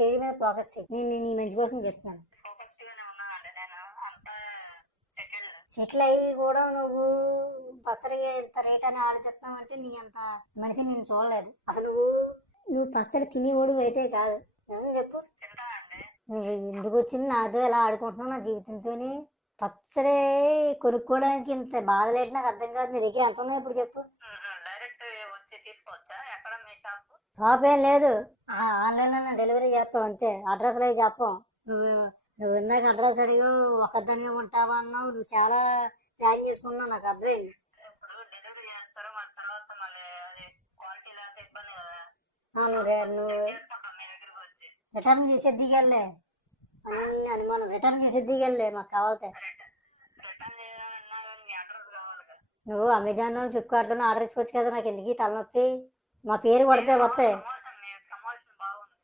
Career మీద focus చేయి నేను నీ మంచి కోసం చెప్తున్నాను సెటిల్ అయ్యి కూడా నువ్వు పచ్చడికి ఇంత రేట్ అని ఆలోచిస్తున్నావు అంటే నీ అంత మనిషి నేను చూడలేదు. అసలు నువ్వు నువ్వు పచ్చడి తినేవాడు అయితే కాదు. నిజం చెప్పు. నువ్వు ఎందుకు వచ్చింది? నాతో ఎలా ఆడుకుంటున్నావు? నా జీవితంతోని పచ్చడి కొనుక్కోవడానికి ఇంత బాధలేట్ నాకు అర్థం కాదు. నీ దగ్గర ఎంత ఉన్నది ఇప్పుడు చెప్పు. వచ్చి తీసుకోవచ్చా? ఎక్కడ మీ షాప్? షాప్ ఏం లేదు. ఆ- ఆన్లైన్లో డెలివరీ చేస్తాం అంతే. అడ్రస్లో చెప్పం. నువ్వు నువ్వు ఇందాక అడ్రస్ అడిగావు ఒకదానిగా ఉంటావా అన్నావు. నువ్వు చాలా ప్లాన్ చేసుకున్నావు నాకు అర్థమైంది. ఇప్పుడు డెలివరీ చేస్తారు మన తర్వాత మళ్ళీ అది క్వాలిటీ లేకపోతే ఇబ్బంది కదా. ఆ, నువ్వు రే- నువ్వు చేసుకుంటాం మీ దగ్గరికి వచ్చి. రిటర్న్ చేసే దిగలే అన్ని అనుమానం రిటర్న్ చేసే దిగలే మాకు కావాల్సి రిటర్న్ చేయాలన్నా కానీ మీ అడ్రస్ కావాలి కదా నువ్వు అమెజాన్లో ఫ్లిప్కార్ట్లోనే ఆర్డర్ ఇచ్చుకోవచ్చు కదా నాకు ఎందుకు తలనొప్పి? మా పేరు కొడితే వస్తాయి